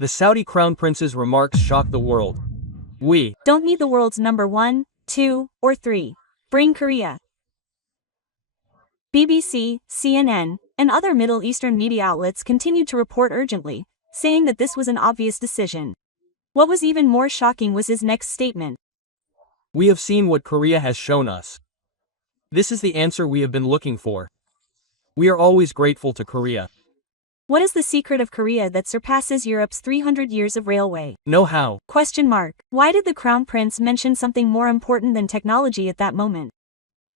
The Saudi Crown Prince's remarks shocked the world. We don't need the world's number 1, 2, or 3. Bring Korea. BBC, CNN, and other Middle Eastern media outlets continued to report urgently, saying that this was an obvious decision. What was even more shocking was his next statement. We have seen what Korea has shown us. This is the answer we have been looking for. We are always grateful to Korea. What is the secret of Korea that surpasses Europe's 300 years of railway? Know-how. Why did the Crown Prince mention something more important than technology at that moment?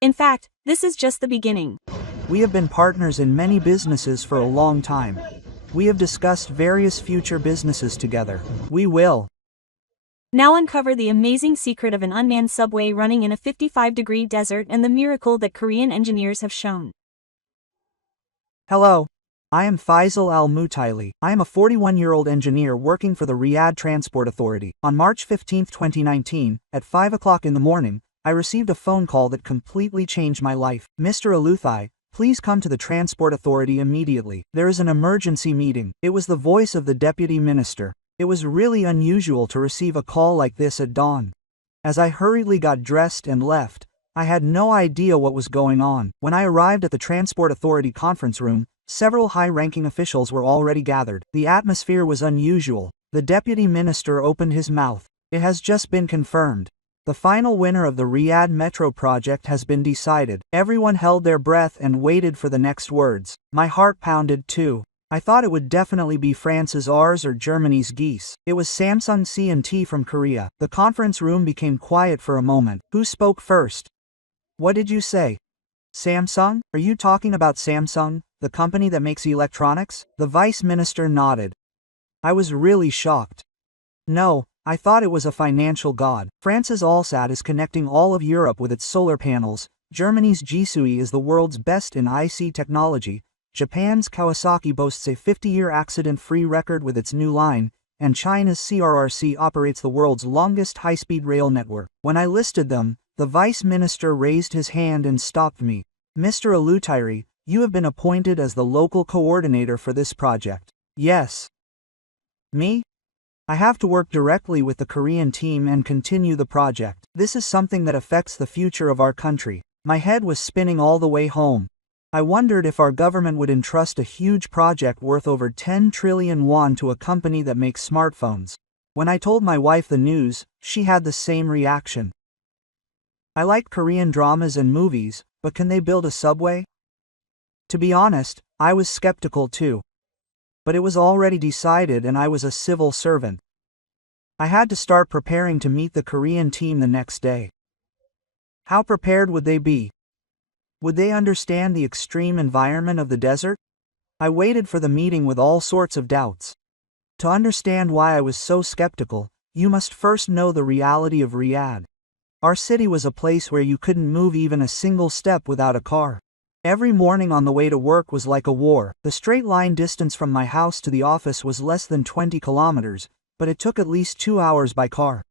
In fact, this is just the beginning. We have been partners in many businesses for a long time. We have discussed various future businesses together. We will now uncover the amazing secret of an unmanned subway running in a 55-degree desert and the miracle that Korean engineers have shown. Hello. I am Faisal Al-Mutaili. I am a 41-year-old engineer working for the Riyadh Transport Authority. On March 15, 2019, at 5 o'clock in the morning, I received a phone call that completely changed my life. Mr. Aluthai, please come to the Transport Authority immediately. There is an emergency meeting. It was the voice of the Deputy Minister. It was really unusual to receive a call like this at dawn. As I hurriedly got dressed and left, I had no idea what was going on. When I arrived at the Transport Authority conference room, several high-ranking officials were already gathered. The atmosphere was unusual. The Deputy Minister opened his mouth. It has just been confirmed. The final winner of the Riyadh Metro project has been decided. Everyone held their breath and waited for the next words. My heart pounded too. I thought it would definitely be France's Rs or Germany's Geese. It was Samsung C&T from Korea. The conference room became quiet for a moment. Who spoke first? What did you say? Samsung? Are you talking about Samsung, the company that makes electronics? The Vice Minister nodded. I was really shocked. No, I thought it was a financial god. France's Alsat is connecting all of Europe with its solar panels. Germany's Jisui is the world's best in IC technology. Japan's Kawasaki boasts a 50-year accident-free record with its new line, and China's CRRC operates the world's longest high-speed rail network. When I listed them, the Vice Minister raised his hand and stopped me. Mr. Alutairi, you have been appointed as the local coordinator for this project. Yes. Me? I have to work directly with the Korean team and continue the project. This is something that affects the future of our country. My head was spinning all the way home. I wondered if our government would entrust a huge project worth over 10 trillion won to a company that makes smartphones. When I told my wife the news, she had the same reaction. I like Korean dramas and movies, but can they build a subway? To be honest, I was skeptical too. But it was already decided and I was a civil servant. I had to start preparing to meet the Korean team the next day. How prepared would they be? Would they understand the extreme environment of the desert? I waited for the meeting with all sorts of doubts. To understand why I was so skeptical, you must first know the reality of Riyadh. Our city was a place where you couldn't move even a single step without a car. Every morning on the way to work was like a war. The straight line distance from my house to the office was less than 20 kilometers, but it took at least 2 hours by car.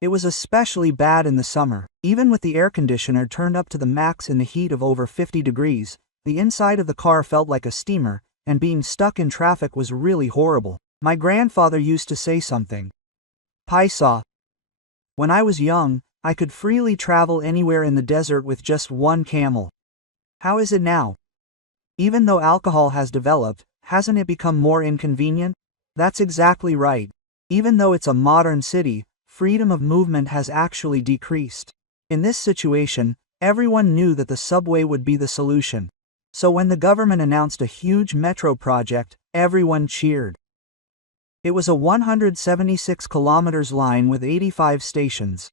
It was especially bad in the summer. Even with the air conditioner turned up to the max in the heat of over 50 degrees, the inside of the car felt like a steamer, and being stuck in traffic was really horrible. My grandfather used to say something. Paisa. When I was young, I could freely travel anywhere in the desert with just one camel. How is it now? Even though alcohol has developed, hasn't it become more inconvenient? That's exactly right. Even though it's a modern city, freedom of movement has actually decreased. In this situation, everyone knew that the subway would be the solution. So when the government announced a huge metro project, everyone cheered. It was a 176 kilometers line with 85 stations.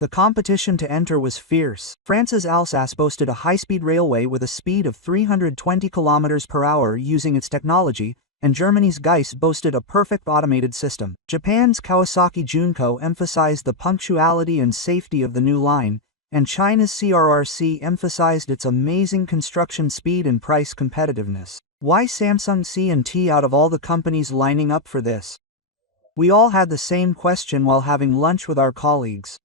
The competition to enter was fierce. France's Alsace boasted a high-speed railway with a speed of 320 km per hour using its technology, and Germany's Geist boasted a perfect automated system. Japan's Kawasaki Junko emphasized the punctuality and safety of the new line, and China's CRRC emphasized its amazing construction speed and price competitiveness. Why Samsung C&T out of all the companies lining up for this? We all had the same question while having lunch with our colleagues.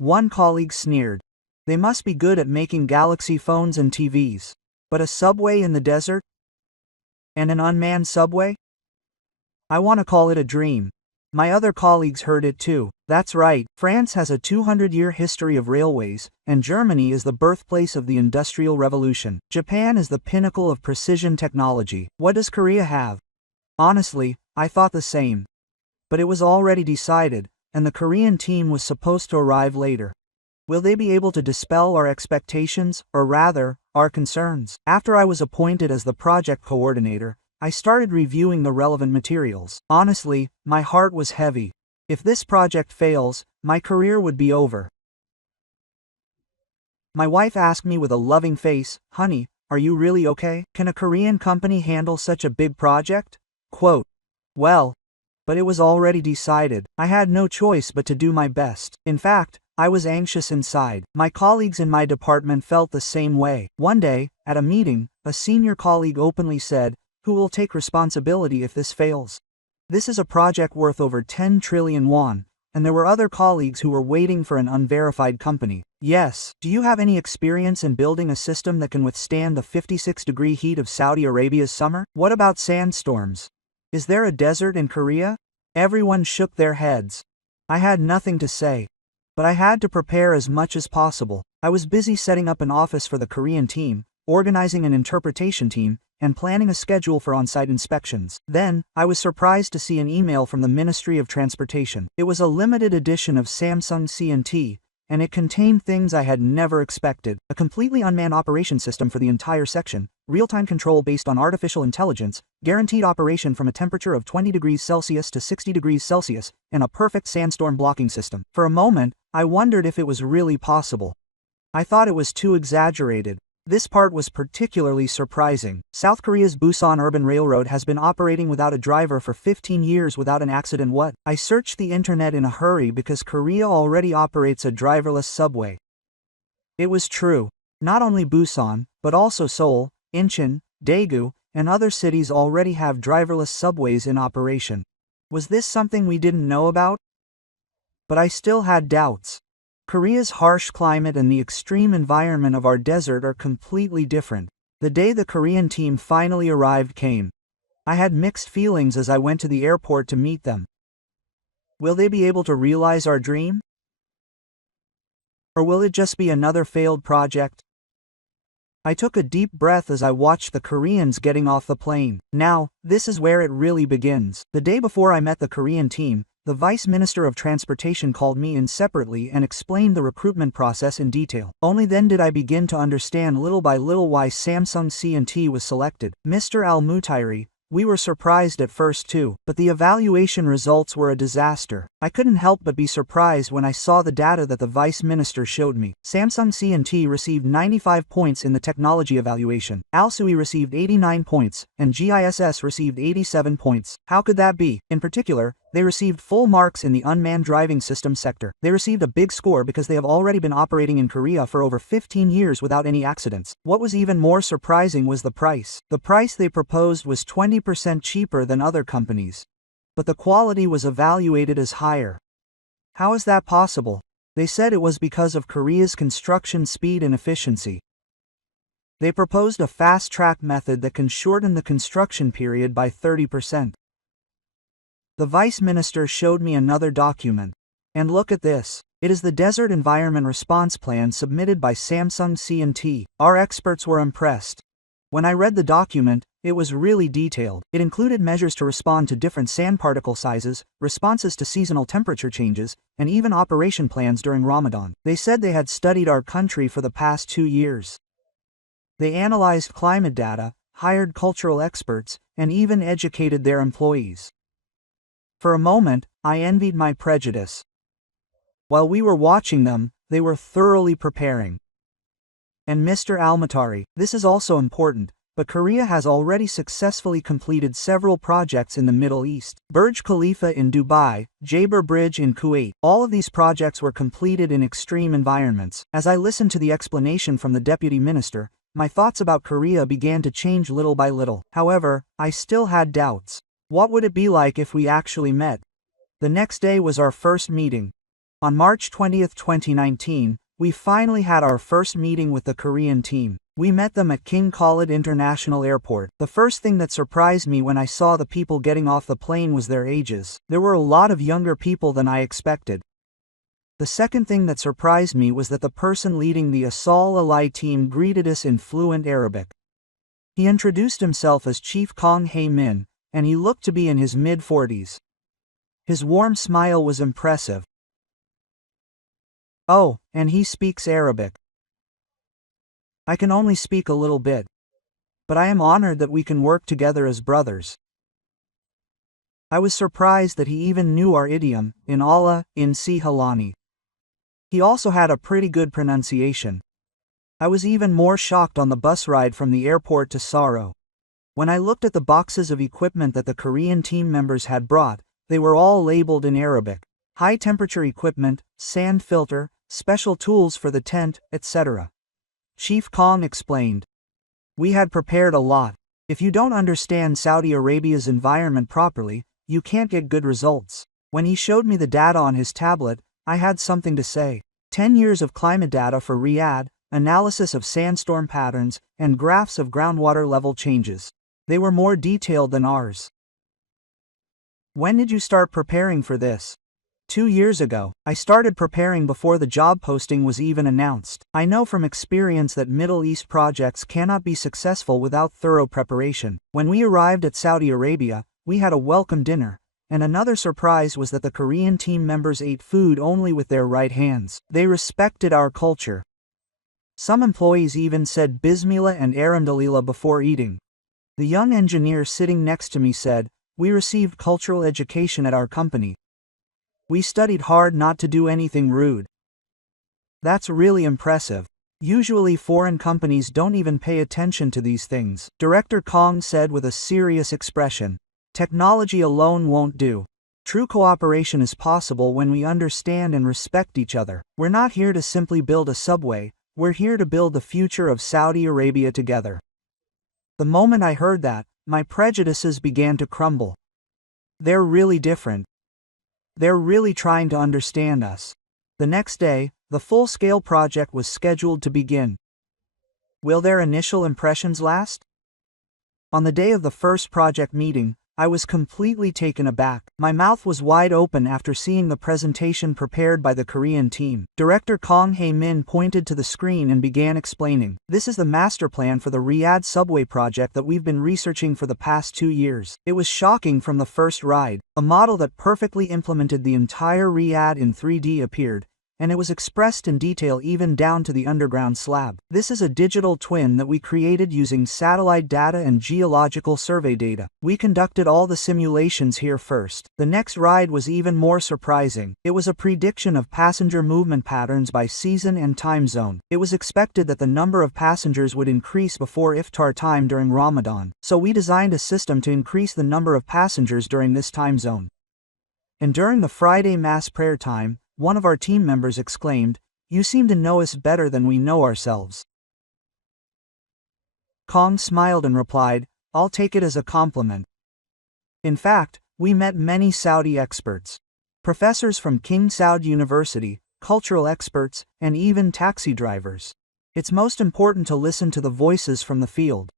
One colleague sneered. They must be good at making Galaxy phones and TVs. But a subway in the desert? And an unmanned subway? I want to call it a dream. My other colleagues heard it too. That's right, France has a 200-year history of railways, and Germany is the birthplace of the Industrial Revolution. Japan is the pinnacle of precision technology. What does Korea have? Honestly, I thought the same. But it was already decided, and the Korean team was supposed to arrive later. Will they be able to dispel our expectations, or rather, our concerns? After I was appointed as the project coordinator, I started reviewing the relevant materials. Honestly, my heart was heavy. If this project fails, my career would be over. My wife asked me with a loving face, "Honey, are you really okay? Can a Korean company handle such a big project?" Quote, "Well, but it was already decided. I had no choice but to do my best. In fact, I was anxious inside. My colleagues in my department felt the same way. One day, at a meeting, a senior colleague openly said, 'Who will take responsibility if this fails?' This is a project worth over 10 trillion won, and there were other colleagues who were waiting for an unverified company. Yes, do you have any experience in building a system that can withstand the 56-degree heat of Saudi Arabia's summer? What about sandstorms? Is there a desert in Korea?" Everyone shook their heads. I had nothing to say. But I had to prepare as much as possible. I was busy setting up an office for the Korean team, organizing an interpretation team, and planning a schedule for on-site inspections. Then, I was surprised to see an email from the Ministry of Transportation. It was a limited edition of Samsung C&T, and it contained things I had never expected. A completely unmanned operation system for the entire section, real-time control based on artificial intelligence, guaranteed operation from a temperature of 20 degrees Celsius to 60 degrees Celsius, and a perfect sandstorm blocking system. For a moment, I wondered if it was really possible. I thought it was too exaggerated. This part was particularly surprising. South Korea's Busan Urban Railroad has been operating without a driver for 15 years without an accident. What? I searched the internet in a hurry because Korea already operates a driverless subway. It was true. Not only Busan, but also Seoul, Incheon, Daegu, and other cities already have driverless subways in operation. Was this something we didn't know about? But I still had doubts. Korea's harsh climate and the extreme environment of our desert are completely different. The day the Korean team finally arrived came. I had mixed feelings as I went to the airport to meet them. Will they be able to realize our dream? Or will it just be another failed project? I took a deep breath as I watched the Koreans getting off the plane. Now, this is where it really begins. The day before I met the Korean team, the Vice Minister of Transportation called me in separately and explained the recruitment process in detail. Only then did I begin to understand little by little why Samsung C&T was selected. Mr. Al-Mutairi, we were surprised at first too, but the evaluation results were a disaster. I couldn't help but be surprised when I saw the data that the Vice Minister showed me. Samsung C&T received 95 points in the technology evaluation, Al-Sui received 89 points, and GISS received 87 points. How could that be? In particular, they received full marks in the unmanned driving system sector. They received a big score because they have already been operating in Korea for over 15 years without any accidents. What was even more surprising was the price. The price they proposed was 20% cheaper than other companies. But the quality was evaluated as higher. How is that possible? They said it was because of Korea's construction speed and efficiency. They proposed a fast-track method that can shorten the construction period by 30%. The Vice Minister showed me another document. And look at this. It is the Desert Environment Response Plan submitted by Samsung C&T. Our experts were impressed. When I read the document, it was really detailed. It included measures to respond to different sand particle sizes, responses to seasonal temperature changes, and even operation plans during Ramadan. They said they had studied our country for the past 2 years. They analyzed climate data, hired cultural experts, and even educated their employees. For a moment, I envied my prejudice. While we were watching them, they were thoroughly preparing. And Mr. Al-Mutairi, this is also important, but Korea has already successfully completed several projects in the Middle East. Burj Khalifa in Dubai, Jaber Bridge in Kuwait. All of these projects were completed in extreme environments. As I listened to the explanation from the Deputy Minister, my thoughts about Korea began to change little by little. However, I still had doubts. What would it be like if we actually met? The next day was our first meeting. On March 20, 2019, we finally had our first meeting with the Korean team. We met them at King Khalid International Airport. The first thing that surprised me when I saw the people getting off the plane was their ages. There were a lot of younger people than I expected. The second thing that surprised me was that the person leading the Asal Alai team greeted us in fluent Arabic. He introduced himself as Chief Kong Hae Min, and he looked to be in his mid-40s. His warm smile was impressive. Oh, and he speaks Arabic. I can only speak a little bit. But I am honored that we can work together as brothers. I was surprised that he even knew our idiom, in Allah, in Si Halani. He also had a pretty good pronunciation. I was even more shocked on the bus ride from the airport to Saro. When I looked at the boxes of equipment that the Korean team members had brought, they were all labeled in Arabic. High-temperature equipment, sand filter, special tools for the tent, etc. Chief Kong explained. We had prepared a lot. If you don't understand Saudi Arabia's environment properly, you can't get good results. When he showed me the data on his tablet, I had something to say. 10 years of climate data for Riyadh, analysis of sandstorm patterns, and graphs of groundwater level changes. They were more detailed than ours. When did you start preparing for this? 2 years ago, I started preparing before the job posting was even announced. I know from experience that Middle East projects cannot be successful without thorough preparation. When we arrived at Saudi Arabia, we had a welcome dinner, and another surprise was that the Korean team members ate food only with their right hands. They respected our culture. Some employees even said Bismillah and Alhamdulillah before eating. The young engineer sitting next to me said, "We received cultural education at our company. We studied hard not to do anything rude." That's really impressive. Usually foreign companies don't even pay attention to these things. Director Kong said with a serious expression. Technology alone won't do. True cooperation is possible when we understand and respect each other. We're not here to simply build a subway, we're here to build the future of Saudi Arabia together. The moment I heard that, my prejudices began to crumble. They're really different. They're really trying to understand us. The next day, the full-scale project was scheduled to begin. Will their initial impressions last? On the day of the first project meeting, I was completely taken aback. My mouth was wide open after seeing the presentation prepared by the Korean team. Director Kong Hae Min pointed to the screen and began explaining. This is the master plan for the Riyadh subway project that we've been researching for the past 2 years. It was shocking from the first ride. A model that perfectly implemented the entire Riyadh in 3D appeared, and it was expressed in detail even down to the underground slab. This is a digital twin that we created using satellite data and geological survey data. We conducted all the simulations here first. The next ride was even more surprising. It was a prediction of passenger movement patterns by season and time zone. It was expected that the number of passengers would increase before iftar time during Ramadan, so we designed a system to increase the number of passengers during this time zone. And during the Friday mass prayer time, one of our team members exclaimed, "You seem to know us better than we know ourselves." Kong smiled and replied, "I'll take it as a compliment." In fact, we met many Saudi experts. Professors from King Saud University, cultural experts, and even taxi drivers. It's most important to listen to the voices from the field.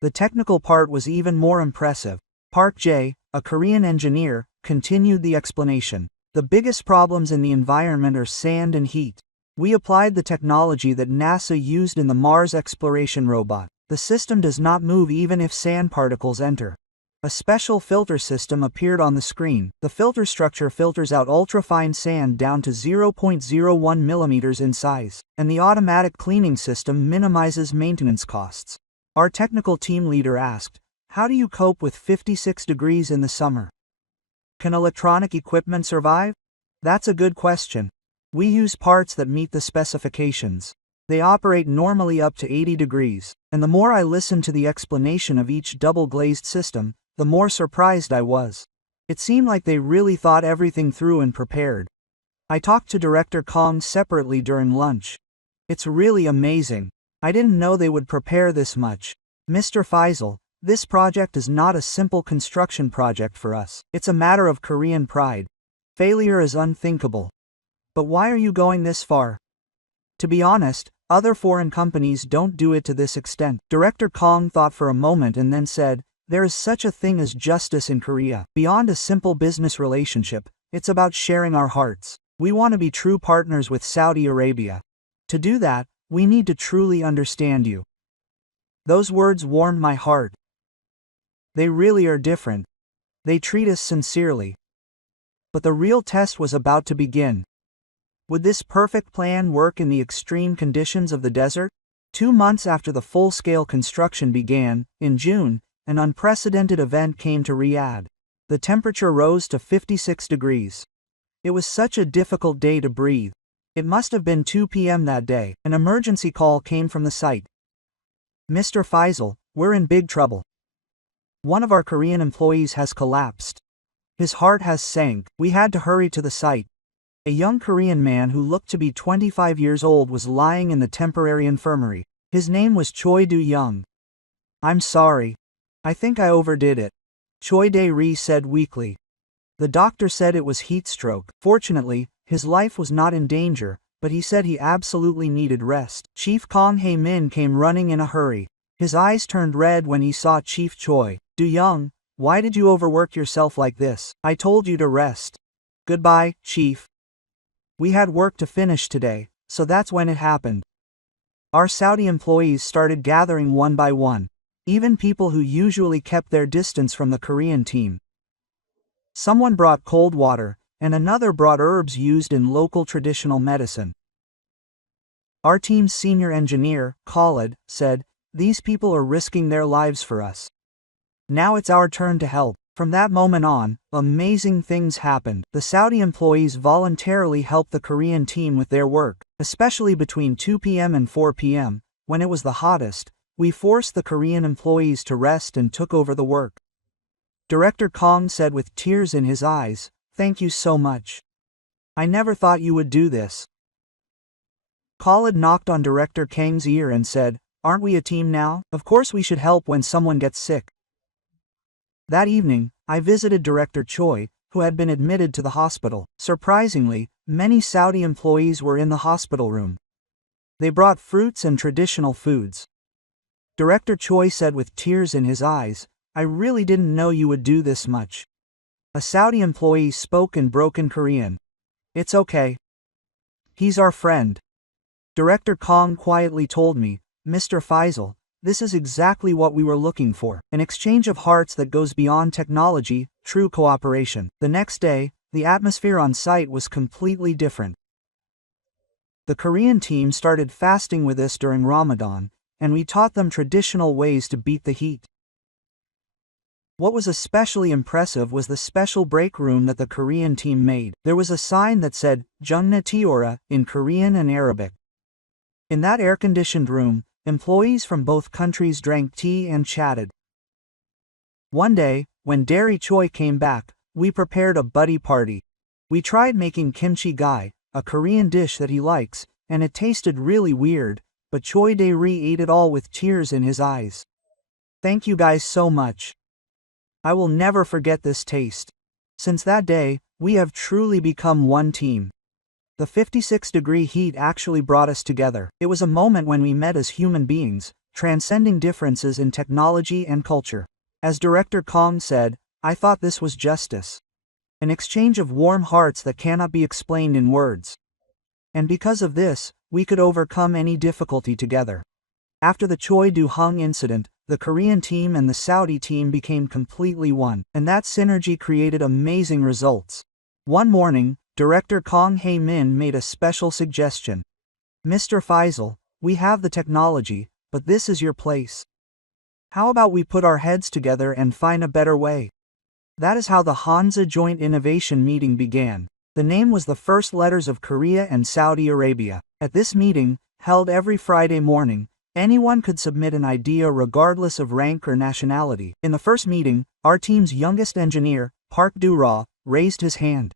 The technical part was even more impressive. Park Jae, a Korean engineer, continued the explanation. The biggest problems in the environment are sand and heat. We applied the technology that NASA used in the Mars exploration robot. The system does not move even if sand particles enter. A special filter system appeared on the screen. The filter structure filters out ultrafine sand down to 0.01 millimeters in size, and the automatic cleaning system minimizes maintenance costs. Our technical team leader asked, "How do you cope with 56 degrees in the summer? Can electronic equipment survive?" That's a good question. We use parts that meet the specifications. They operate normally up to 80 degrees, and the more I listened to the explanation of each double-glazed system, the more surprised I was. It seemed like they really thought everything through and prepared. I talked to Director Kong separately during lunch. It's really amazing. I didn't know they would prepare this much. Mr. Faisal, this project is not a simple construction project for us. It's a matter of Korean pride. Failure is unthinkable. But why are you going this far? To be honest, Other foreign companies don't do it to this extent. Director Kong thought for a moment and then said, there is such a thing as justice in Korea. Beyond a simple business relationship, it's about sharing our hearts. We want to be true partners with Saudi Arabia. To do that, we need to truly understand you. Those words warmed my heart. They really are different. They treat us sincerely. But the real test was about to begin. Would this perfect plan work in the extreme conditions of the desert? 2 months after the full-scale construction began, in June, an unprecedented event came to Riyadh. The temperature rose to 56 degrees. It was such a difficult day to breathe. It must have been 2 p.m. that day. An emergency call came from the site. Mr. Faisal, we're in big trouble. One of our Korean employees has collapsed. His heart has sank. We had to hurry to the site. A young Korean man who looked to be 25 years old was lying in the temporary infirmary. His name was Choi Do-young. I'm sorry. I think I overdid it, Choi Dae-ri said weakly. The doctor said it was heat stroke. Fortunately, his life was not in danger, but he said he absolutely needed rest. Chief Kong Hae-min came running in a hurry. His eyes turned red when he saw Chief Choi. Do-young, why did you overwork yourself like this? I told you to rest. Goodbye, Chief. We had work to finish today, so that's when it happened. Our Saudi employees started gathering one by one, even people who usually kept their distance from the Korean team. Someone brought cold water, and another brought herbs used in local traditional medicine. Our team's senior engineer, Khalid, said, "These people are risking their lives for us. Now it's our turn to help." From that moment on, amazing things happened. The Saudi employees voluntarily helped the Korean team with their work, especially between 2 p.m. and 4 p.m., when it was the hottest. We forced the Korean employees to rest and took over the work. Director Kong said with tears in his eyes, "Thank you so much. I never thought you would do this." Khalid knocked on Director Kang's ear and said, "Aren't we a team now? Of course we should help when someone gets sick." That evening, I visited Director Choi, who had been admitted to the hospital. Surprisingly, many Saudi employees were in the hospital room. They brought fruits and traditional foods. Director Choi said with tears in his eyes, "I really didn't know you would do this much." A Saudi employee spoke in broken Korean. "It's okay. He's our friend." Director Kong quietly told me, "Mr. Faisal, this is exactly what we were looking for. An exchange of hearts that goes beyond technology, true cooperation." The next day, the atmosphere on site was completely different. The Korean team started fasting with us during Ramadan, and we taught them traditional ways to beat the heat. What was especially impressive was the special break room that the Korean team made. There was a sign that said, "Jungna Tiora," in Korean and Arabic. In that air-conditioned room, employees from both countries drank tea and chatted. One day, when Dairy Choi came back, we prepared a buddy party. We tried making kimchi gai, a Korean dish that he likes, and it tasted really weird, but Choi Dae-ri ate it all with tears in his eyes. "Thank you guys so much. I will never forget this taste." Since that day, we have truly become one team. The 56-degree heat actually brought us together. It was a moment when we met as human beings, transcending differences in technology and culture. As Director Kong said, "I thought this was justice. An exchange of warm hearts that cannot be explained in words." And because of this, we could overcome any difficulty together. After the Choi Do-hung incident, the Korean team and the Saudi team became completely one, and that synergy created amazing results. One morning, Director Kong Hae-min made a special suggestion. "Mr. Faisal, we have the technology, but this is your place. How about we put our heads together and find a better way?" That is how the Hansa Joint Innovation Meeting began. The name was the first letters of Korea and Saudi Arabia. At this meeting, held every Friday morning, anyone could submit an idea regardless of rank or nationality. In the first meeting, our team's youngest engineer, Park Do-ra, raised his hand.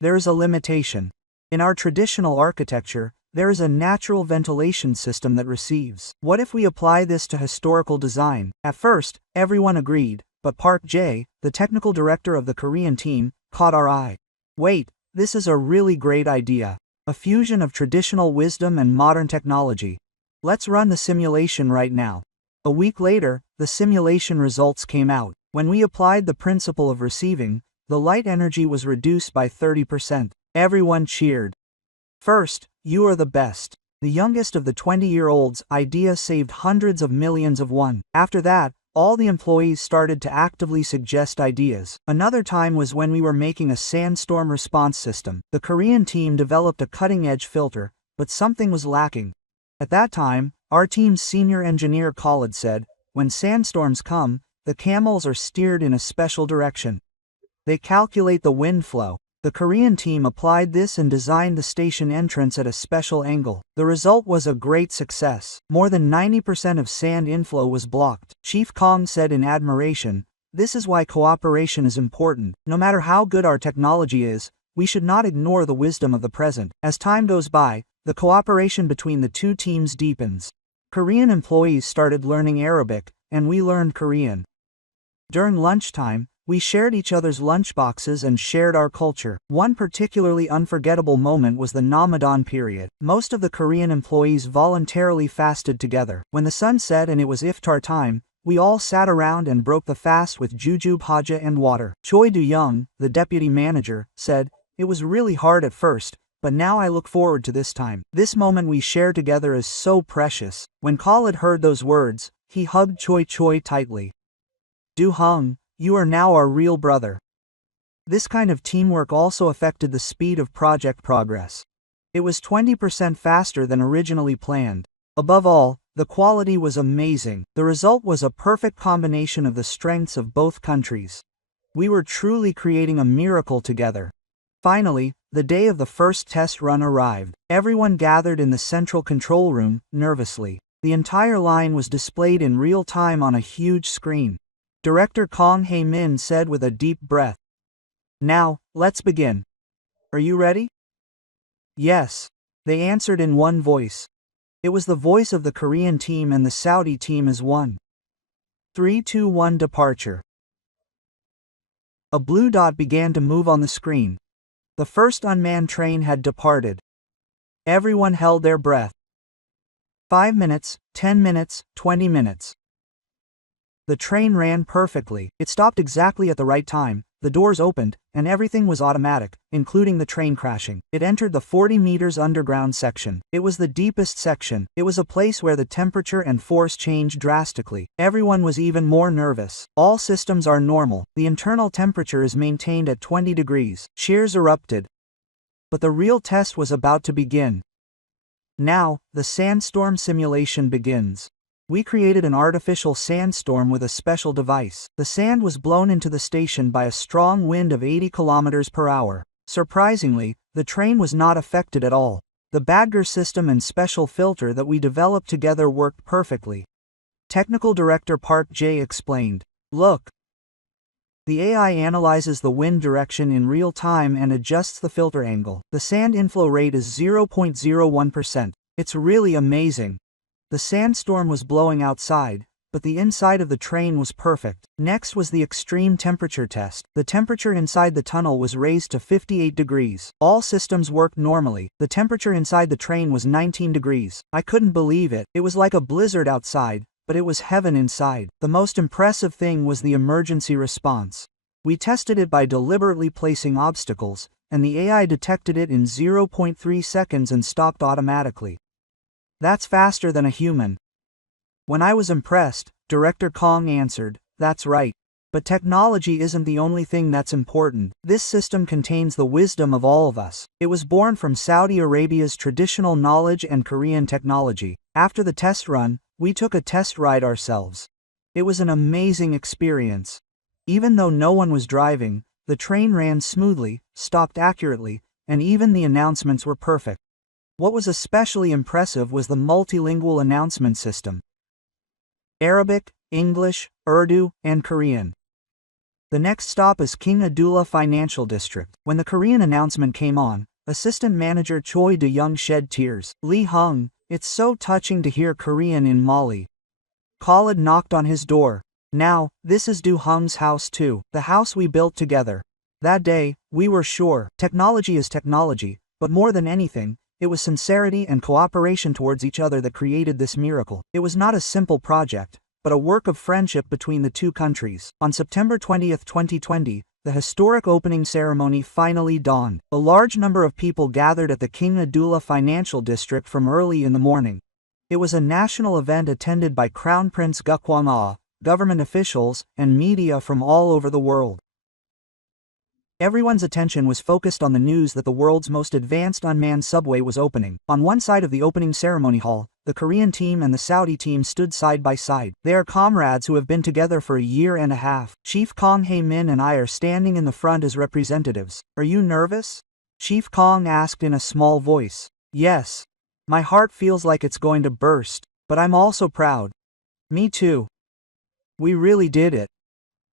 There is a limitation. In our traditional architecture, there is a natural ventilation system that receives. What if we apply this to historical design? At first, everyone agreed, but Park Jae, the technical director of the Korean team, caught our eye. "Wait, this is a really great idea. a fusion of traditional wisdom and modern technology. Let's run the simulation right now. A week later, the simulation results came out. When we applied the principle of receiving, the light energy was reduced by 30%. Everyone cheered. First, you are the best. The youngest of the 20-year-olds' idea saved hundreds of millions of won. After that, all the employees started to actively suggest ideas. Another time was when we were making a sandstorm response system. The Korean team developed a cutting-edge filter, but something was lacking. At that time, our team's senior engineer Khalid said, when sandstorms come, the camels are steered in a special direction. They calculate the wind flow. The Korean team applied this and designed the station entrance at a special angle. The result was a great success. More than 90% of sand inflow was blocked. Chief Kong said in admiration, "This is why cooperation is important. No matter how good our technology is, we should not ignore the wisdom of the present." As time goes by, the cooperation between the two teams deepens. Korean employees started learning Arabic, and we learned Korean. During lunchtime, we shared each other's lunchboxes and shared our culture. One particularly unforgettable moment was the Ramadan period. Most of the Korean employees voluntarily fasted together. When the sun set and it was iftar time, we all sat around and broke the fast with jujube bhaja and water. Choi Do-young, the deputy manager, said, "It was really hard at first, but now I look forward to this time. This moment we share together is so precious." When Khalid heard those words, he hugged Choi tightly. "Do-hung, you are now our real brother." This kind of teamwork also affected the speed of project progress. It was 20% faster than originally planned. Above all, the quality was amazing. The result was a perfect combination of the strengths of both countries. We were truly creating a miracle together. Finally, the day of the first test run arrived. Everyone gathered in the central control room, nervously. The entire line was displayed in real time on a huge screen. Director Kong Hae-min said with a deep breath, "Now, let's begin. Are you ready?" "Yes," they answered in one voice. It was the voice of the Korean team and the Saudi team as one. 3, 2, 1 departure. A blue dot began to move on the screen. The first unmanned train had departed. Everyone held their breath. 5 minutes, 10 minutes, 20 minutes. The train ran perfectly. It stopped exactly at the right time, the doors opened, and everything was automatic, including the train crashing. It entered the 40 meters underground section. It was the deepest section. It was a place where the temperature and force changed drastically. Everyone was even more nervous. All systems are normal. The internal temperature is maintained at 20 degrees. Cheers erupted. But the real test was about to begin. Now, the sandstorm simulation begins. We created an artificial sandstorm with a special device. The sand was blown into the station by a strong wind of 80 kilometers per hour. Surprisingly, the train was not affected at all. The Badger system and special filter that we developed together worked perfectly. Technical Director Park Jae explained, "Look. The AI analyzes the wind direction in real time and adjusts the filter angle. The sand inflow rate is 0.01%. It's really amazing." The sandstorm was blowing outside, but the inside of the train was perfect. Next was the extreme temperature test. The temperature inside the tunnel was raised to 58 degrees. All systems worked normally. The temperature inside the train was 19 degrees. I couldn't believe it. It was like a blizzard outside, but it was heaven inside. The most impressive thing was the emergency response. We tested it by deliberately placing obstacles, and the AI detected it in 0.3 seconds and stopped automatically. That's faster than a human. When I was impressed, Director Kong answered, "That's right. But technology isn't the only thing that's important. This system contains the wisdom of all of us. It was born from Saudi Arabia's traditional knowledge and Korean technology." After the test run, we took a test ride ourselves. It was an amazing experience. Even though no one was driving, the train ran smoothly, stopped accurately, and even the announcements were perfect. What was especially impressive was the multilingual announcement system. Arabic, English, Urdu, and Korean. The next stop is King Abdullah Financial District. When the Korean announcement came on, Assistant Manager Choi Do-young shed tears. "Lee Hung, it's so touching to hear Korean in Mali." Khalid knocked on his door. "Now, this is Do-hung's house too. The house we built together." That day, we were sure, technology is technology, But more than anything, it was sincerity and cooperation towards each other that created this miracle. It was not a simple project, but a work of friendship between the two countries. On September 20, 2020, the historic opening ceremony finally dawned. A large number of people gathered at the King Abdullah Financial District from early in the morning. It was a national event attended by Crown Prince Gukwang, government officials, and media from all over the world. Everyone's attention was focused on the news that the world's most advanced unmanned subway was opening. On one side of the opening ceremony hall, the Korean team and the Saudi team stood side by side. They are comrades who have been together for a year and a half. Chief Kong Hae-min and I are standing in the front as representatives. Are you nervous? Chief Kong asked in a small voice. Yes. My heart feels like it's going to burst, but I'm also proud. Me too. We really did it.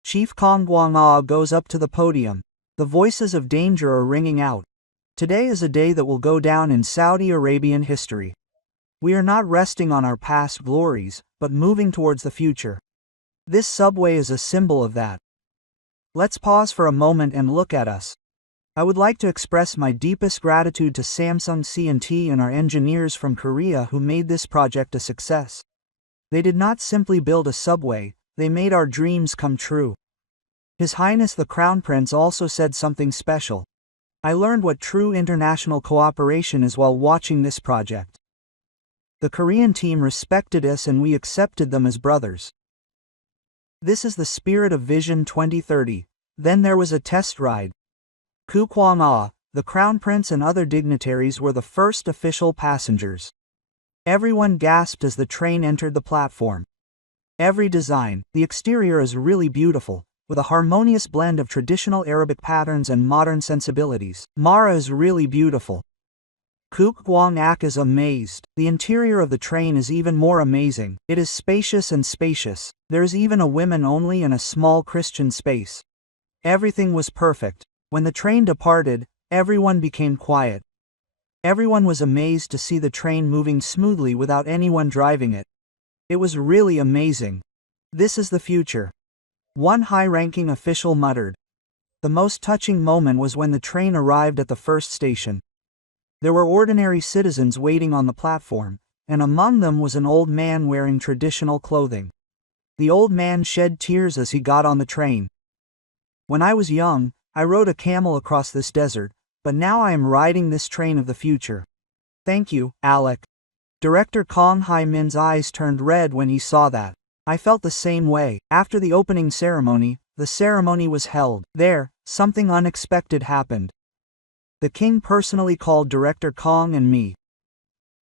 Chief Kong Gwang-ah goes up to the podium. The voices of danger are ringing out. Today is a day that will go down in Saudi Arabian history. We are not resting on our past glories, but moving towards the future. This subway is a symbol of that. Let's pause for a moment and look at us. I would like to express my deepest gratitude to Samsung C&T and our engineers from Korea who made this project a success. They did not simply build a subway, they made our dreams come true. His Highness the Crown Prince also said something special. I learned what true international cooperation is while watching this project. The Korean team respected us and we accepted them as brothers. This is the spirit of Vision 2030. Then there was a test ride. Kwang-ah, the Crown Prince and other dignitaries were the first official passengers. Everyone gasped as the train entered the platform. Every design, the exterior is really beautiful, with a harmonious blend of traditional Arabic patterns and modern sensibilities. Mara is really beautiful. Kook Gwang-ak is amazed. The interior of the train is even more amazing. It is spacious and spacious. There is even a women-only and a small Christian space. Everything was perfect. When the train departed, everyone became quiet. Everyone was amazed to see the train moving smoothly without anyone driving it. It was really amazing. This is the future. One high-ranking official muttered. The most touching moment was when the train arrived at the first station. There were ordinary citizens waiting on the platform, and among them was an old man wearing traditional clothing. The old man shed tears as he got on the train. When I was young, I rode a camel across this desert, but now I am riding this train of the future. Thank you, Alec. Director Kong Hae-min's eyes turned red when he saw that. I felt the same way. After the opening ceremony, the ceremony was held. There, something unexpected happened. The king personally called Director Kong and me.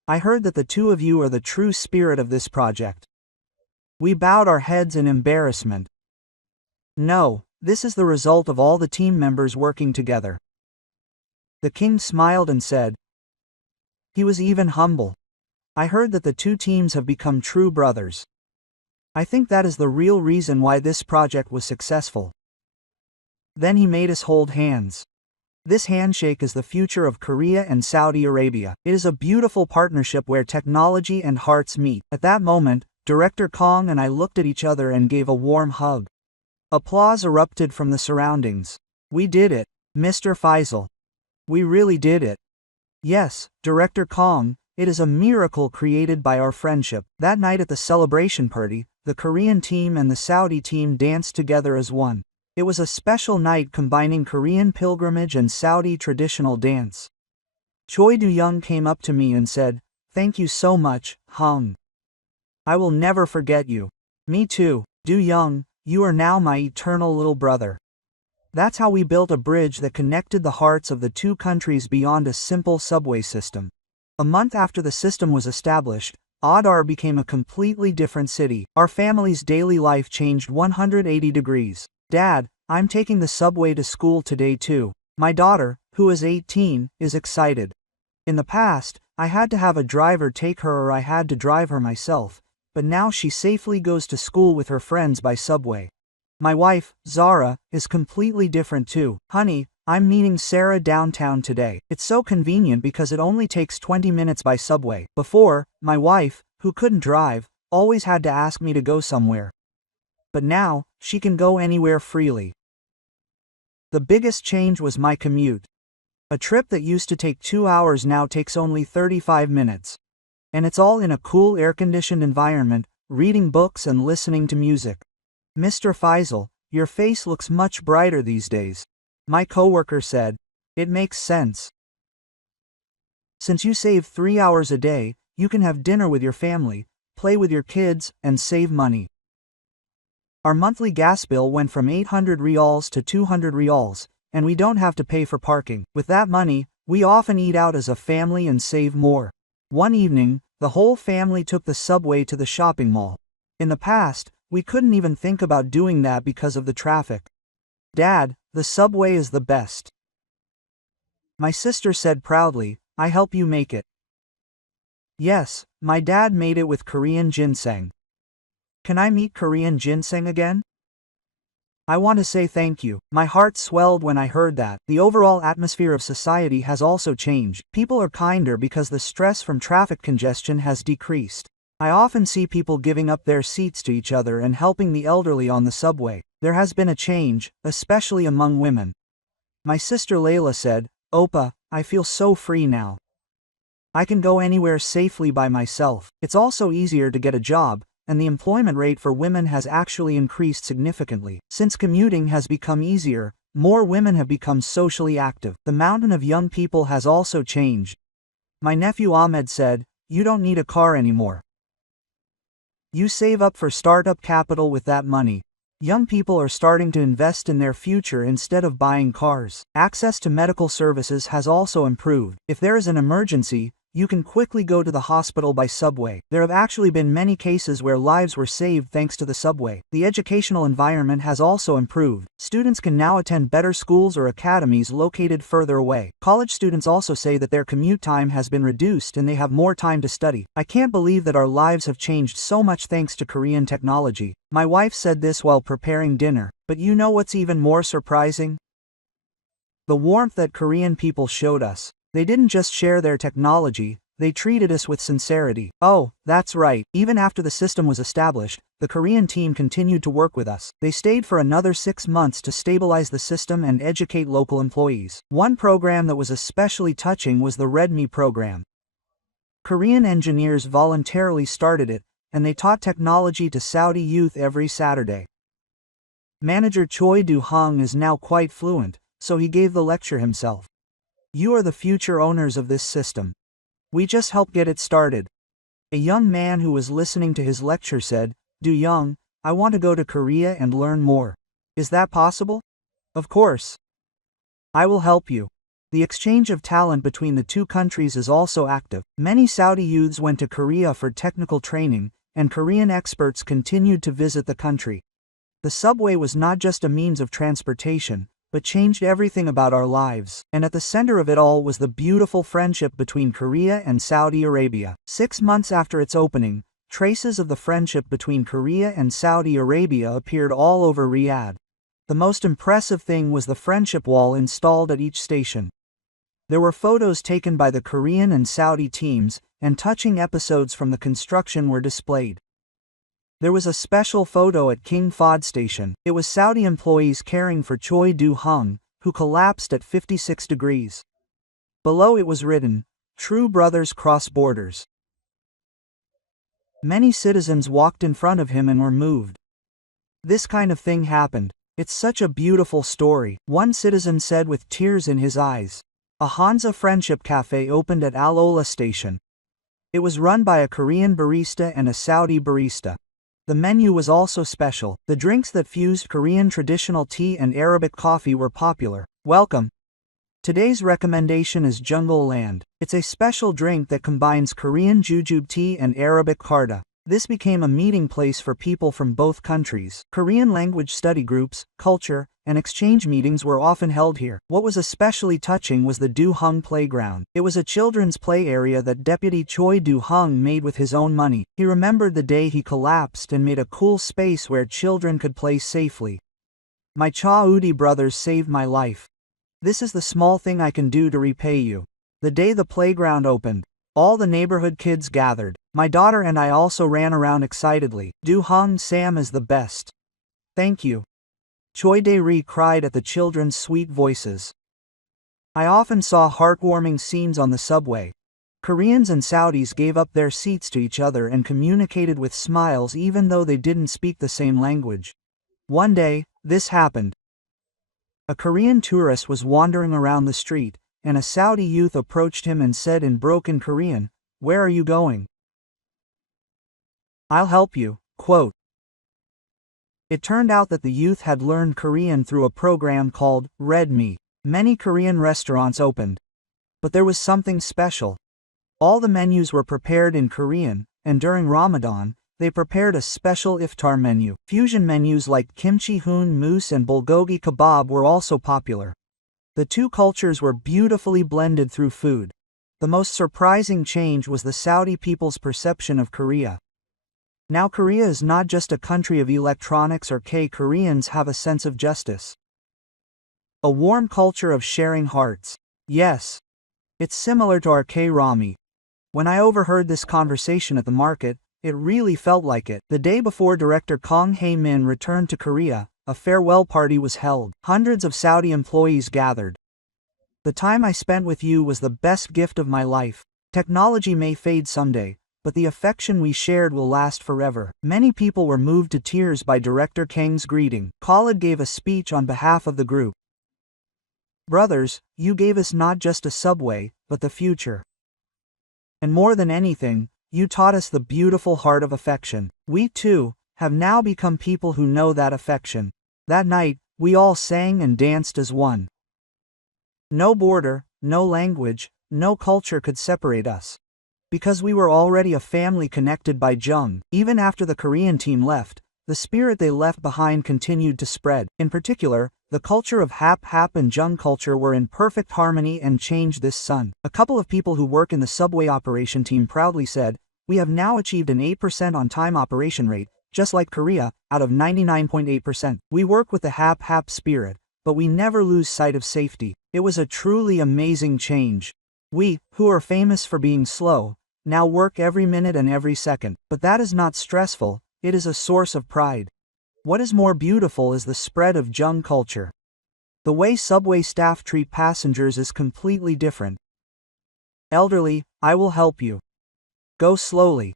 I heard that the two of you are the true spirit of this project. We bowed our heads in embarrassment. No, this is the result of all the team members working together. The king smiled and said. He was even humble. I heard that the two teams have become true brothers. I think that is the real reason why this project was successful. Then he made us hold hands. This handshake is the future of Korea and Saudi Arabia. It is a beautiful partnership where technology and hearts meet. At that moment, Director Kong and I looked at each other and gave a warm hug. Applause erupted from the surroundings. We did it, Mr. Faisal. We really did it. Yes, Director Kong, it is a miracle created by our friendship. That night at the celebration party, the Korean team and the Saudi team danced together as one. It was a special night combining Korean pilgrimage and Saudi traditional dance. Choi Do-young came up to me and said, "Thank you so much, Hung. I will never forget you." Me too, Do-young, you are now my eternal little brother. That's how we built a bridge that connected the hearts of the two countries beyond a simple subway system. A month after the system was established, Adar became a completely different city. Our family's daily life changed 180 degrees. Dad, I'm taking the subway to school today too. My daughter, who is 18, is excited. In the past, I had to have a driver take her or I had to drive her myself, but now she safely goes to school with her friends by subway. My wife, Zara, is completely different too. Honey, I'm meeting Sarah downtown today. It's so convenient because it only takes 20 minutes by subway. Before, my wife, who couldn't drive, always had to ask me to go somewhere. But now, she can go anywhere freely. The biggest change was my commute. A trip that used to take 2 hours now takes only 35 minutes. And it's all in a cool air-conditioned environment, reading books and listening to music. Mr. Faisal, your face looks much brighter these days. My coworker said. It makes sense. Since you save 3 hours a day, you can have dinner with your family, play with your kids, and save money. Our monthly gas bill went from 800 riyals to 200 riyals, and we don't have to pay for parking. With that money, we often eat out as a family and save more. One evening, the whole family took the subway to the shopping mall. In the past, we couldn't even think about doing that because of the traffic. Dad, the subway is the best. My sister said proudly, I help you make it. Yes, my dad made it with Korean ginseng. Can I meet Korean ginseng again? I want to say thank you. My heart swelled when I heard that. The overall atmosphere of society has also changed. People are kinder because the stress from traffic congestion has decreased. I often see people giving up their seats to each other and helping the elderly on the subway. There has been a change, especially among women. My sister Layla said, Opa, I feel so free now. I can go anywhere safely by myself. It's also easier to get a job, and the employment rate for women has actually increased significantly. Since commuting has become easier, more women have become socially active. The mountain of young people has also changed. My nephew Ahmed said, you don't need a car anymore. You save up for startup capital with that money. Young people are starting to invest in their future instead of buying cars. Access to medical services has also improved. If there is an emergency, you can quickly go to the hospital by subway. There have actually been many cases where lives were saved thanks to the subway. The educational environment has also improved. Students can now attend better schools or academies located further away. College students also say that their commute time has been reduced and they have more time to study. I can't believe that our lives have changed so much thanks to Korean technology. My wife said this while preparing dinner. But you know what's even more surprising? The warmth that Korean people showed us. They didn't just share their technology, they treated us with sincerity. Oh, that's right, even after the system was established, the Korean team continued to work with us. They stayed for another 6 months to stabilize the system and educate local employees. One program that was especially touching was the REDME program. Korean engineers voluntarily started it, and they taught technology to Saudi youth every Saturday. Manager Choi Do-hung is now quite fluent, so he gave the lecture himself. You are the future owners of this system. We just help get it started. A young man who was listening to his lecture said, Do-young, I want to go to Korea and learn more. Is that possible? Of course. I will help you. The exchange of talent between the two countries is also active. Many Saudi youths went to Korea for technical training, and Korean experts continued to visit the country. The subway was not just a means of transportation, but changed everything about our lives. And at the center of it all was the beautiful friendship between Korea and Saudi Arabia. 6 months after its opening, traces of the friendship between Korea and Saudi Arabia appeared all over Riyadh. The most impressive thing was the friendship wall installed at each station. There were photos taken by the Korean and Saudi teams, and touching episodes from the construction were displayed. There was a special photo at King Fahd Station. It was Saudi employees caring for Choi Do-hung, who collapsed at 56 degrees. Below it was written, True brothers cross borders. Many citizens walked in front of him and were moved. This kind of thing happened. It's such a beautiful story, one citizen said with tears in his eyes. A Hansa Friendship Cafe opened at Al Ola Station. It was run by a Korean barista and a Saudi barista. The menu was also special. The drinks that fused Korean traditional tea and Arabic coffee were popular. Welcome. Today's recommendation is Jungle Land. It's a special drink that combines Korean jujube tea and Arabic karda. This became a meeting place for people from both countries. Korean language study groups, culture, and exchange meetings were often held here. What was especially touching was the Do-hung playground. It was a children's play area that Deputy Choi Do-hung made with his own money. He remembered the day he collapsed and made a cool space where children could play safely. My Cha-udi brothers saved my life. This is the small thing I can do to repay you. The day the playground opened, all the neighborhood kids gathered. My daughter and I also ran around excitedly. Do-hung Sam is the best. Thank you. Choi Dae-ri cried at the children's sweet voices. I often saw heartwarming scenes on the subway. Koreans and Saudis gave up their seats to each other and communicated with smiles even though they didn't speak the same language. One day, this happened. A Korean tourist was wandering around the street, and a Saudi youth approached him and said in broken Korean, "Where are you going?" "I'll help you," quote. It turned out that the youth had learned Korean through a program called Red Me. Many Korean restaurants opened. But there was something special. All the menus were prepared in Korean, and during Ramadan, they prepared a special iftar menu. Fusion menus like kimchi hoon moose and bulgogi kebab were also popular. The two cultures were beautifully blended through food. The most surprising change was the Saudi people's perception of Korea. Now Korea is not just a country of electronics or Koreans have a sense of justice. A warm culture of sharing hearts. Yes. It's similar to our K-Rami. When I overheard this conversation at the market, it really felt like it. The day before director Kang Hae-min returned to Korea, a farewell party was held. Hundreds of Saudi employees gathered. "The time I spent with you was the best gift of my life. Technology may fade someday, but the affection we shared will last forever." Many people were moved to tears by director Kang's greeting. Khalid gave a speech on behalf of the group. "Brothers, you gave us not just a subway, but the future. And more than anything, you taught us the beautiful heart of affection. We too have now become people who know that affection." That night, we all sang and danced as one. No border, no language, no culture could separate us. Because we were already a family connected by Jung. Even after the Korean team left, the spirit they left behind continued to spread. In particular, the culture of Hap and Jung culture were in perfect harmony and changed this sun. A couple of people who work in the subway operation team proudly said, "We have now achieved an 8% on-time operation rate, just like Korea, out of 99.8%. We work with the Hap spirit, but we never lose sight of safety." It was a truly amazing change. We, who are famous for being slow, now work every minute and every second. But that is not stressful, it is a source of pride. What is more beautiful is the spread of Jung culture. The way subway staff treat passengers is completely different. "Elderly, I will help you. Go slowly.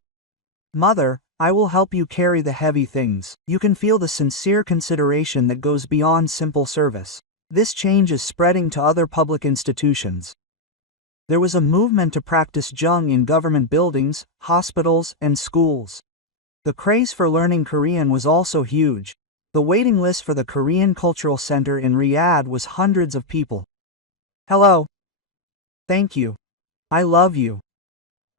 Mother, I will help you carry the heavy things." You can feel the sincere consideration that goes beyond simple service. This change is spreading to other public institutions. There was a movement to practice Jung in government buildings, hospitals, and schools. The craze for learning Korean was also huge. The waiting list for the Korean Cultural Center in Riyadh was hundreds of people. "Hello. Thank you. I love you."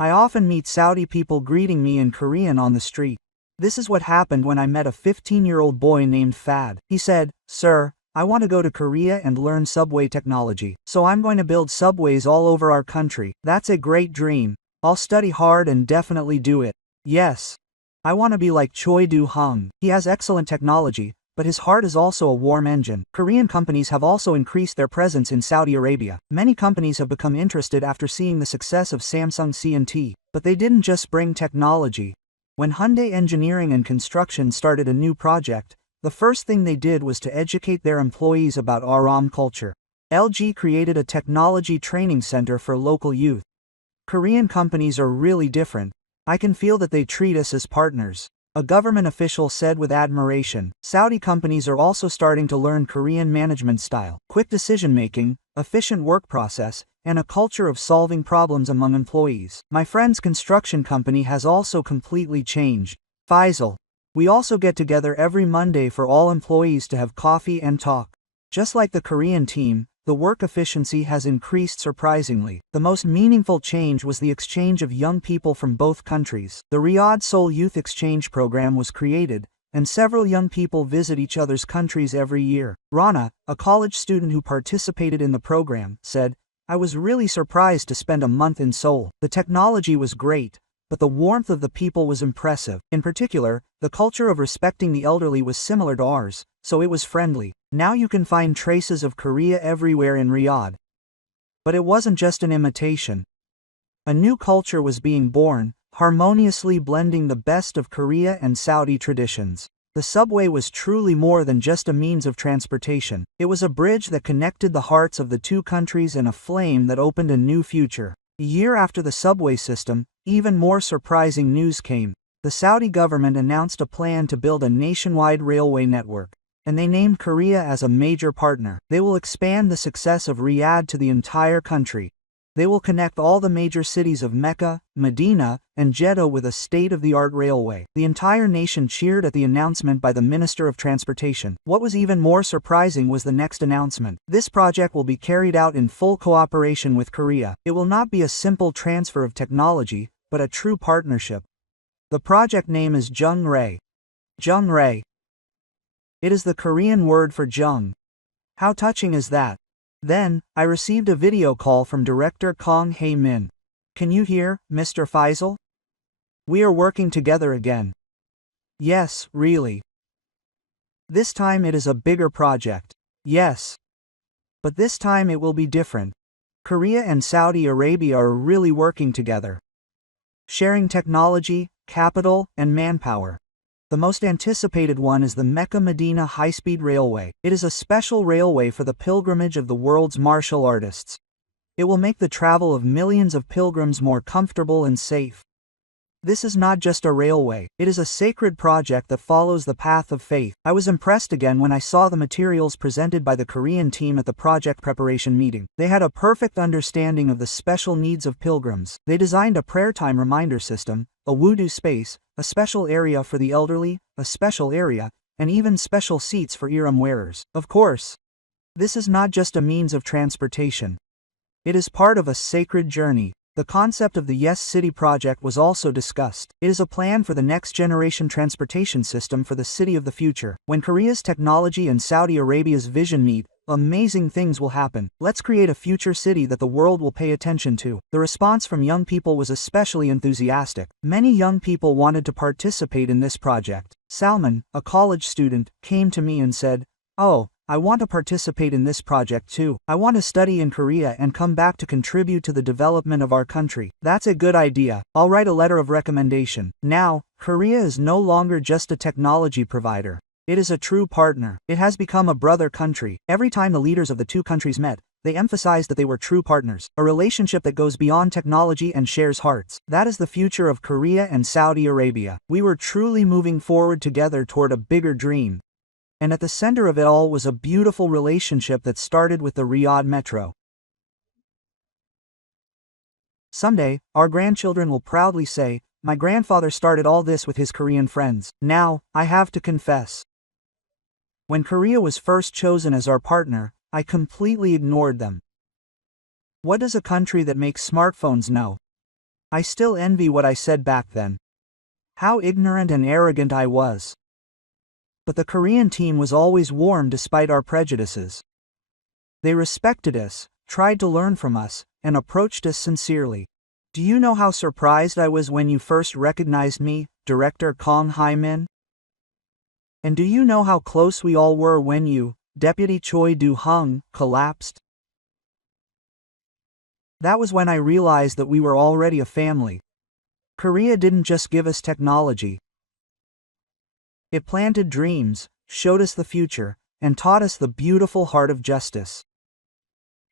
I often meet Saudi people greeting me in Korean on the street. This is what happened when I met a 15-year-old boy named Fad. He said, "Sir, I want to go to Korea and learn subway technology. So I'm going to build subways all over our country." That's a great dream. I'll study hard and definitely do it. Yes. I want to be like Choi Do-hung. He has excellent technology, but his heart is also a warm engine. Korean companies have also increased their presence in Saudi Arabia. Many companies have become interested after seeing the success of Samsung C&T. But they didn't just bring technology. When Hyundai Engineering and Construction started a new project, the first thing they did was to educate their employees about Aram culture. LG created a technology training center for local youth. Korean companies are really different. I can feel that they treat us as partners. A government official said with admiration. Saudi companies are also starting to learn Korean management style, quick decision-making, efficient work process, and a culture of solving problems among employees. My friend's construction company has also completely changed. Faisal. We also get together every Monday for all employees to have coffee and talk. Just like the Korean team, the work efficiency has increased surprisingly. The most meaningful change was the exchange of young people from both countries. The Riyadh Seoul Youth Exchange Program was created, and several young people visit each other's countries every year. Rana, a college student who participated in the program, said, "I was really surprised to spend a month in Seoul. The technology was great, but the warmth of the people was impressive. In particular, the culture of respecting the elderly was similar to ours, so it was friendly." Now you can find traces of Korea everywhere in Riyadh. But it wasn't just an imitation. A new culture was being born, harmoniously blending the best of Korea and Saudi traditions. The subway was truly more than just a means of transportation. It was a bridge that connected the hearts of the two countries and a flame that opened a new future. A year after the subway system, even more surprising news came. The Saudi government announced a plan to build a nationwide railway network, and they named Korea as a major partner. They will expand the success of Riyadh to the entire country. They will connect all the major cities of Mecca, Medina, and Jeddah with a state-of-the-art railway. The entire nation cheered at the announcement by the Minister of Transportation. What was even more surprising was the next announcement. This project will be carried out in full cooperation with Korea. It will not be a simple transfer of technology, but a true partnership. The project name is Jung-rae. Jung-rae. It is the Korean word for Jung. How touching is that? Then, I received a video call from director Kang Hae-min. Can you hear, Mr. Faisal? We are working together again. Yes, really. This time it is a bigger project. Yes. But this time it will be different. Korea and Saudi Arabia are really working together. Sharing technology, capital, and manpower. The most anticipated one is the Mecca-Medina high-speed railway. It is a special railway for the pilgrimage of the world's martial artists. It will make the travel of millions of pilgrims more comfortable and safe. This is not just a railway, it is a sacred project that follows the path of faith. I was impressed again when I saw the materials presented by the Korean team at the project preparation meeting. They had a perfect understanding of the special needs of pilgrims. They designed a prayer time reminder system, a wudu space, a special area for the elderly, a special area, and even special seats for ihram wearers. Of course, this is not just a means of transportation. It is part of a sacred journey. The concept of the Yes City project was also discussed. It is a plan for the next generation transportation system for the city of the future. When Korea's technology and Saudi Arabia's vision meet, amazing things will happen. Let's create a future city that the world will pay attention to. The response from young people was especially enthusiastic. Many young people wanted to participate in this project. Salman, a college student, came to me and said, "Oh, I want to participate in this project too. I want to study in Korea and come back to contribute to the development of our country." That's a good idea. I'll write a letter of recommendation. Now, Korea is no longer just a technology provider. It is a true partner. It has become a brother country. Every time the leaders of the two countries met, they emphasized that they were true partners, a relationship that goes beyond technology and shares hearts. That is the future of Korea and Saudi Arabia. We were truly moving forward together toward a bigger dream. And at the center of it all was a beautiful relationship that started with the Riyadh Metro. Someday, our grandchildren will proudly say, "My grandfather started all this with his Korean friends." Now, I have to confess. When Korea was first chosen as our partner, I completely ignored them. What does a country that makes smartphones know? I still envy what I said back then. How ignorant and arrogant I was. But the Korean team was always warm despite our prejudices. They respected us, tried to learn from us, and approached us sincerely. Do you know how surprised I was when you first recognized me, Director Kang Hae-min? And do you know how close we all were when you, Deputy Choi Do-hung, collapsed? That was when I realized that we were already a family. Korea didn't just give us technology. It planted dreams, showed us the future, and taught us the beautiful heart of justice.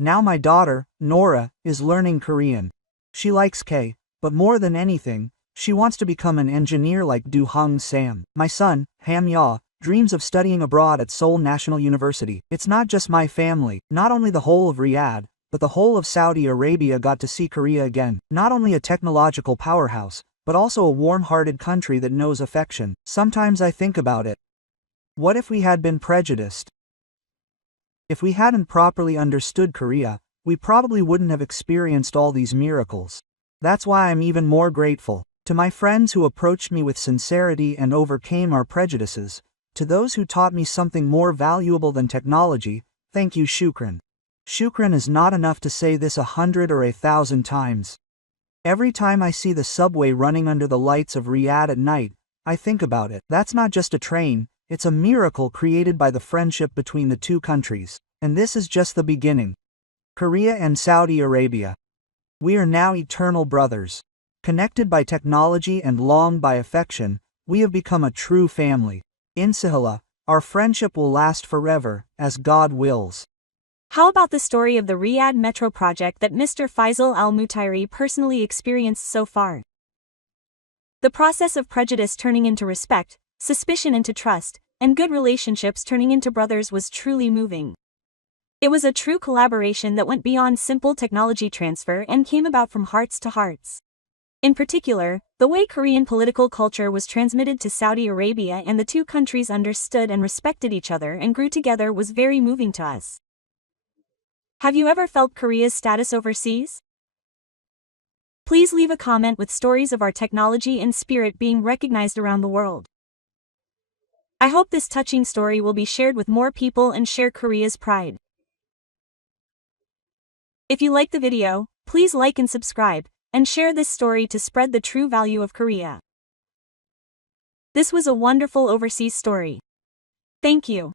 Now my daughter, Nora, is learning Korean. She likes K, but more than anything, she wants to become an engineer like Do-hung Sam. My son, Ham-ya, dreams of studying abroad at Seoul National University. It's not just my family, not only the whole of Riyadh, but the whole of Saudi Arabia got to see Korea again. Not only a technological powerhouse, but also a warm-hearted country that knows affection. Sometimes I think about it. What if we had been prejudiced? If we hadn't properly understood Korea, we probably wouldn't have experienced all these miracles. That's why I'm even more grateful. To my friends who approached me with sincerity and overcame our prejudices, to those who taught me something more valuable than technology, thank you, shukran. Shukran is not enough to say this 100 or 1,000 times. Every time I see the subway running under the lights of Riyadh at night, I think about it. That's not just a train, it's a miracle created by the friendship between the two countries. And this is just the beginning. Korea and Saudi Arabia. We are now eternal brothers. Connected by technology and longed by affection, we have become a true family. Inshallah, our friendship will last forever, as God wills. How about the story of the Riyadh Metro project that Mr. Faisal Al-Mutairi personally experienced so far? The process of prejudice turning into respect, suspicion into trust, and good relationships turning into brothers was truly moving. It was a true collaboration that went beyond simple technology transfer and came about from hearts to hearts. In particular, the way Korean political culture was transmitted to Saudi Arabia and the two countries understood and respected each other and grew together was very moving to us. Have you ever felt Korea's status overseas? Please leave a comment with stories of our technology and spirit being recognized around the world. I hope this touching story will be shared with more people and share Korea's pride. If you like the video, please like and subscribe, and share this story to spread the true value of Korea. This was a wonderful overseas story. Thank you.